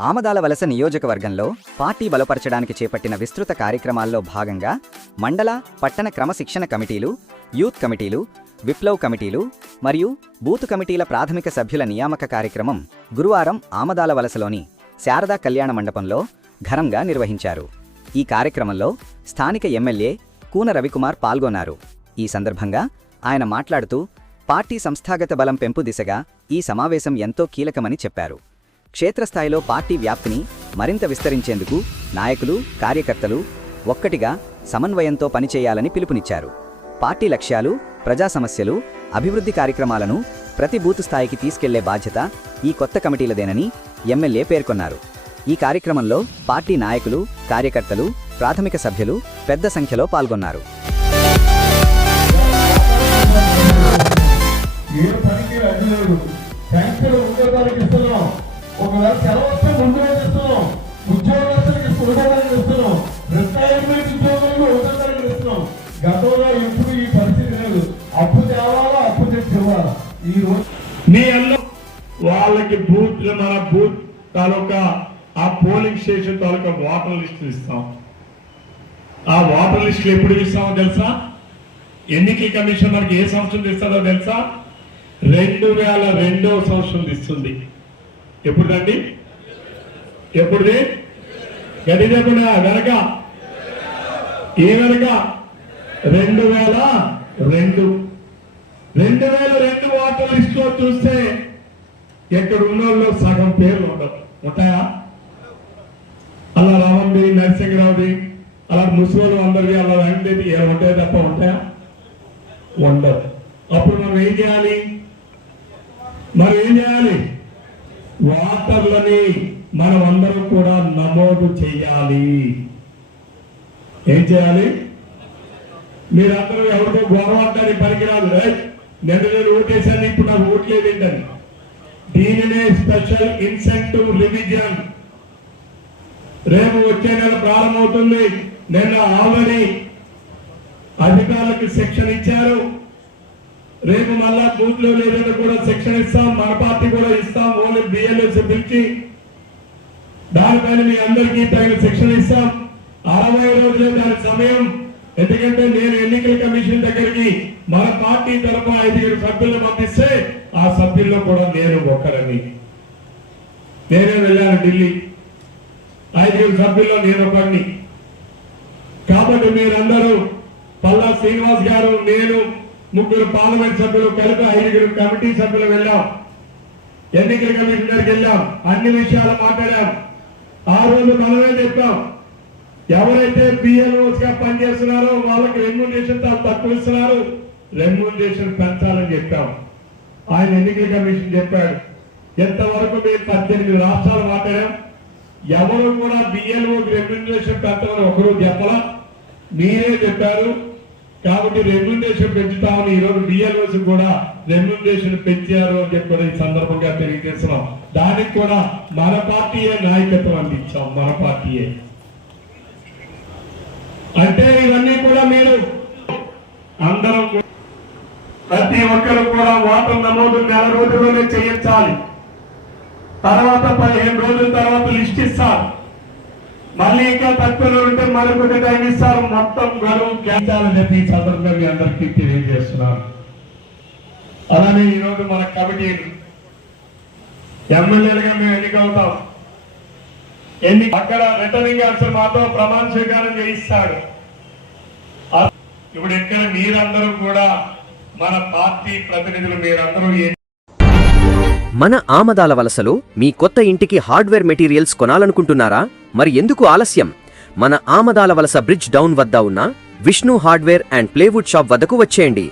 ఆమదాల వలస నియోజకవర్గంలో పార్టీ బలపరచడానికి చేపట్టిన విస్తృత కార్యక్రమాల్లో భాగంగా మండల పట్టణ క్రమశిక్షణ కమిటీలు యూత్ కమిటీలు విప్లవ్ కమిటీలు మరియు బూత్ కమిటీల ప్రాథమిక సభ్యుల నియామక కార్యక్రమం గురువారం ఆమదాల వలసలోని శారదా కళ్యాణ మండపంలో ఘనంగా నిర్వహించారు. ఈ కార్యక్రమంలో స్థానిక ఎమ్మెల్యే కూన రవికుమార్ పాల్గొన్నారు. ఈ సందర్భంగా ఆయన మాట్లాడుతూ పార్టీ సంస్థాగత బలం పెంపు దిశగా ఈ సమావేశం ఎంతో కీలకమని చెప్పారు. క్షేత్రస్థాయిలో పార్టీ వ్యాప్తిని మరింత విస్తరించేందుకు నాయకులు కార్యకర్తలు ఒక్కటిగా సమన్వయంతో పనిచేయాలని పిలుపునిచ్చారు. పార్టీ లక్ష్యాలు ప్రజా సమస్యలు అభివృద్ధి కార్యక్రమాలను ప్రతి బూతు స్థాయికి తీసుకెళ్ళే బాధ్యత ఈ కొత్త కమిటీలదేనని ఎమ్మెల్యే పేర్కొన్నారు. ఈ కార్యక్రమంలో పార్టీ నాయకులు కార్యకర్తలు ప్రాథమిక సభ్యులు పెద్ద సంఖ్యలో పాల్గొన్నారు. ఏ పనికి అడ్డు ట్యాంకర్ ఉద్యోగాలకు ఇస్తున్నాం. ఒకవేళ సెలవు వస్తే ముందు రోజు ఇస్తున్నాం. ఉద్యోగస్తులకి ఉద్యోగాలకు ఇస్తున్నాం. రిటైర్మెంట్ ఉద్యోగులకు ఉద్యోగాలకు ఇస్తున్నాం. గతంలో ఎప్పుడు ఈ పరిస్థితి లేదు. అప్పు తేవాలా అప్పు తెచ్చి ఇవ్వాలా? ఈ రోజు మీ అందరూ వాళ్ళకి బూత్ మన బూత్ తాలూకా ఆ పోలింగ్ స్టేషన్ తాలూకా వాటర్ లిస్ట్ ఇస్తాం. ఆ వాటర్ లిస్టులు ఎప్పుడు ఇస్తామో తెలుసా? ఎన్నికల కమిషన్ మనకి ఏ సంవత్సరం ఇస్తుందో తెలుసా? రెండు వేల రెండో సంవత్సరం ఇస్తుంది ఎప్పుడుదండి? ఎప్పుడుది? గడి చెప్పిన వెనక? ఏ వెనక? రెండు వేల రెండు. రెండు వేల రెండు వాటర్ లిస్టులో చూస్తే ఎక్కడ ఉన్నోళ్ళు సగం పేర్లు ఉండవు. ఉంటాయా? అలా రామంది నరసింహరావుది అలా ముసలి అందరివి అలా వెంటది ఏ ఉంటాయి తప్ప ఉంటాయా? ఉండదు. అప్పుడు మనం ఏం చేయాలి? మనం ఏం చేయాలి? వాటర్లని మనం అందరం కూడా నమోదు చేయాలి. ఏం చేయాలి? మీరందరూ ఎవరితో గొడవ అంటారు పనికిరాదు. నేను నేను ఓటేశాను ఇప్పుడు నాకు ఓట్లేదు ఏంటని. దీనినే స్పెషల్ ఇన్సెంటివ్ రివిజన్. రేపు వచ్చే నెల ప్రారంభమవుతుంది. నిన్న ఆల్రెడీ అధికారులకు శిక్షణ ఇచ్చారు. రేపు మళ్ళా బూత్లో కూడా శిక్షణ ఇస్తాం మన పార్టీ కూడా ఇస్తాం ఓన్లీ బిఎల్ఎస్ పిలిచి. దానిపైన మీ అందరికీ తగిన శిక్షణ ఇస్తాం. అరవై రోజులే దాని సమయం. ఎందుకంటే నేను ఎన్నికల కమిషన్ దగ్గరికి మన పార్టీ తరఫున ఐదుగురు సభ్యులను పంపిస్తే ఆ సభ్యుల్లో కూడా నేను ఒకరని నేనే వెళ్ళాను ఢిల్లీ. ఐదుగురు సభ్యుల్లో నేను ఒకరిని కాబట్టి మీరందరూ పల్లా శ్రీనివాస్ గారు నేను ముగ్గురు పార్లమెంట్ సభ్యులు కలిపి ఐదుగురు కమిటీ సభ్యులు వెళ్ళాం. ఎన్నికల కమిషన్ దగ్గరికి వెళ్ళాం. అన్ని విషయాలు మాట్లాడాం. ఆ రోజు మనమే చెప్పాం. ఎవరైతే పిఎల్ఓస్గా పనిచేస్తున్నారో వాళ్ళకి రెమ్యూనరేషన్ తక్కువ ఇస్తున్నారు. రెమ్యూనరేషన్ పెంచాలని చెప్పాం. ఆయన ఎన్నికల కమిషన్ చెప్పాడు. ఎంతవరకు మేము పద్దెనిమిది రాష్ట్రాలు మాట్లాడాం. ఎవరు కూడా బిఎల్ఓకి రెమ్యూనరేషన్ పెంచాలని ఒకరు చెప్పలా. మీరే చెప్పారు. కాబట్టి రెమ్యూనరేషన్ పెంచుతామని ఈరోజు రోజు బిఎల్ఓస్ కూడా రెమ్యూనరేషన్ పెంచారు అని చెప్పి కూడా ఈ సందర్భంగా తెలియజేస్తున్నాం. దానికి కూడా మన పార్టీయే నాయకత్వం అందించాం మన పార్టీయే. అంటే ఇవన్నీ కూడా మీరు అందరం ప్రతి ఒక్కరు కూడా ఓటర్ నమోదు నెల రోజుల్లోనే చేయించాలి. తర్వాత పదిహేను రోజుల తర్వాత లిస్ట్ ఇస్తారు. మళ్ళీ ఇంకా తక్కువలో ఉంటే మరొకటి టైం ఇస్తారు మొత్తం గడువు కేంద్రాలని చెప్పి ఈ సందర్భంగా మీ అందరికీ తెలియజేస్తున్నాను. అలానే ఈరోజు మన కమిటీ ఎమ్మెల్యేలుగా మేము ఎన్నికవుతాం ఎన్ని అక్కడ రిటర్నింగ్ ఆఫీసర్ మాతో ప్రమాణ స్వీకారం చేయిస్తాడు. ఇప్పుడు ఎక్కడ మీరందరూ కూడా మన పార్టీ ప్రతినిధులు మీరందరూ మన ఆమదాల వలసలో మీ కొత్త ఇంటికి హార్డ్వేర్ మెటీరియల్స్ కొనాలనుకుంటున్నారా? మరి ఎందుకు ఆలస్యం? మన ఆమదాల వలస బ్రిడ్జ్ డౌన్ వద్ద ఉన్న Vishnu hardware and plywood shop వద్దకు వచ్చేయండి.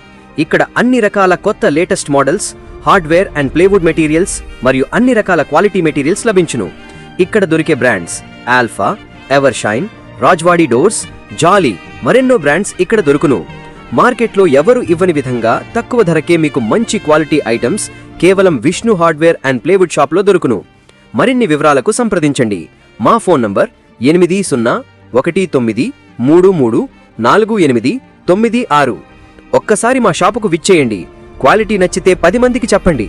ఇక్కడ అన్ని రకాల కొత్త latest models hardware and plywood materials మరియు అన్ని రకాల క్వాలిటీ మెటీరియల్స్ లభించును. ఇక్కడ దొరికే brands Alpha Evershine Rajwadi doors Jolly మరెన్నో బ్రాండ్స్ ఇక్కడ దొరుకును. మార్కెట్లో ఎవరు ఇవ్వని విధంగా తక్కువ ధరకే మీకు మంచి క్వాలిటీ ఐటమ్స్ కేవలం విష్ణు హార్డ్వేర్ అండ్ ప్లేవుడ్ షాప్లో దొరుకును. మరిన్ని వివరాలకు సంప్రదించండి. మా ఫోన్ నంబర్ ఎనిమిది సున్నా ఒకటి తొమ్మిది మూడు మూడు నాలుగు ఎనిమిది తొమ్మిది ఆరు. ఒక్కసారి మా షాపుకు విచ్చేయండి. క్వాలిటీ నచ్చితే పది మందికి చెప్పండి.